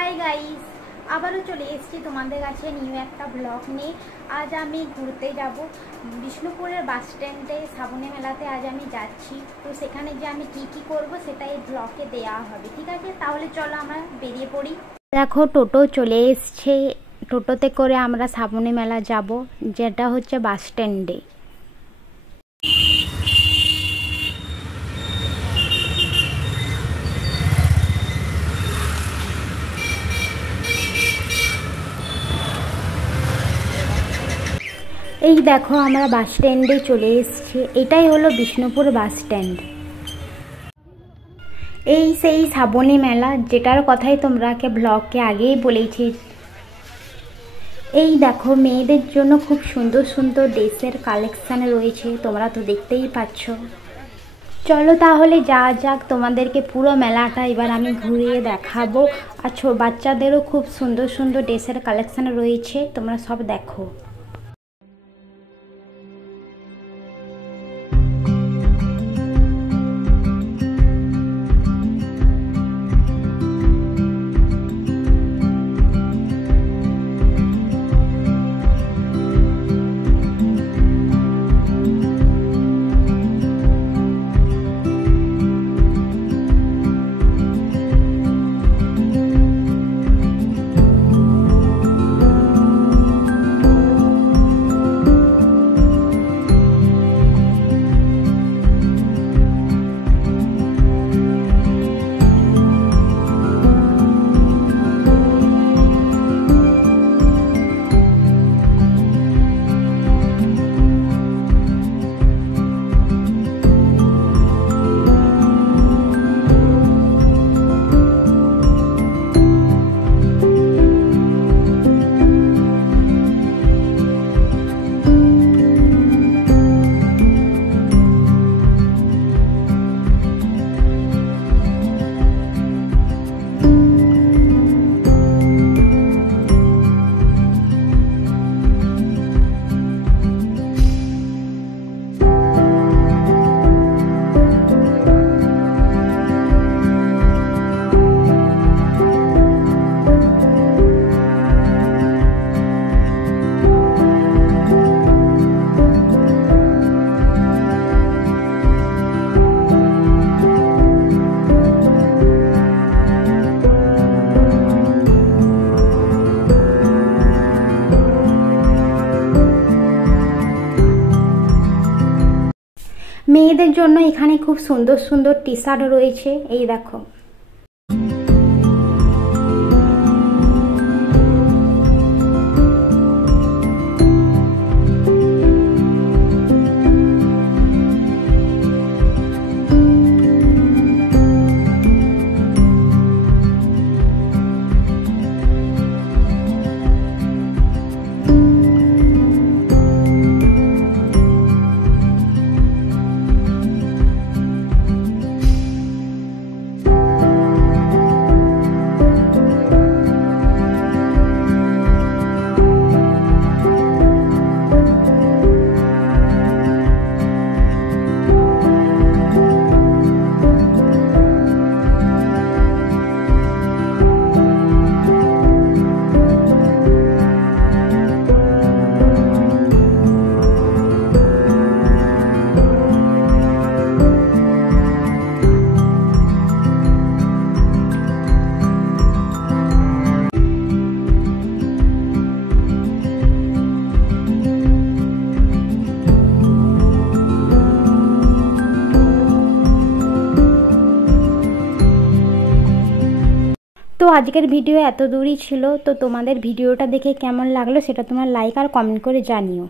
Hi guys, আবারও চলে এসেছি তোমাদের কাছে নিউ একটা ব্লগ নিয়ে। আজ আমি ঘুরতে যাব বিষ্ণুপুরের বাস স্ট্যান্ডে, শ্রাবণী মেলাতে আজ আমি যাচ্ছি। তো সেখানে যে আমি কি করব সেটা এই ব্লগে দেওয়া হবে, ঠিক আছে? তাহলে চলো আমরা বেরিয়ে পড়ি। দেখো টোটো চলে এসছে, টোটোতে করে আমরা শ্রাবণী মেলা যাব, যেটা হচ্ছে বাস স্ট্যান্ডে। এই দেখো আমরা বাস স্ট্যান্ডে চলে এসেছি, এটাই হলো বিষ্ণুপুর বাস স্ট্যান্ড। এই সেই শ্রাবণী মেলা, যেটার কথাই তোমরাকে ব্লগে আগেই বলেছি। এই দেখো মেয়েদের জন্য খুব সুন্দর সুন্দর ড্রেসের কালেকশান রয়েছে, তোমরা তো দেখতেই পাচ্ছ। চলো তাহলে যাওয়া যাক, তোমাদেরকে পুরো মেলাটা এবার আমি ঘুরিয়ে দেখাবো। আর বাচ্চাদেরও খুব সুন্দর সুন্দর ড্রেসের কালেকশান রয়েছে, তোমরা সব দেখো। মেয়েদের জন্য এখানে খুব সুন্দর সুন্দর টি শার্ট রয়েছে, এই দেখো। তো আজকের ভিডিও এত দূরই ছিল। তো তোমাদের ভিডিওটা দেখে কেমন লাগলো সেটা তোমরা লাইক আর কমেন্ট করে জানিও।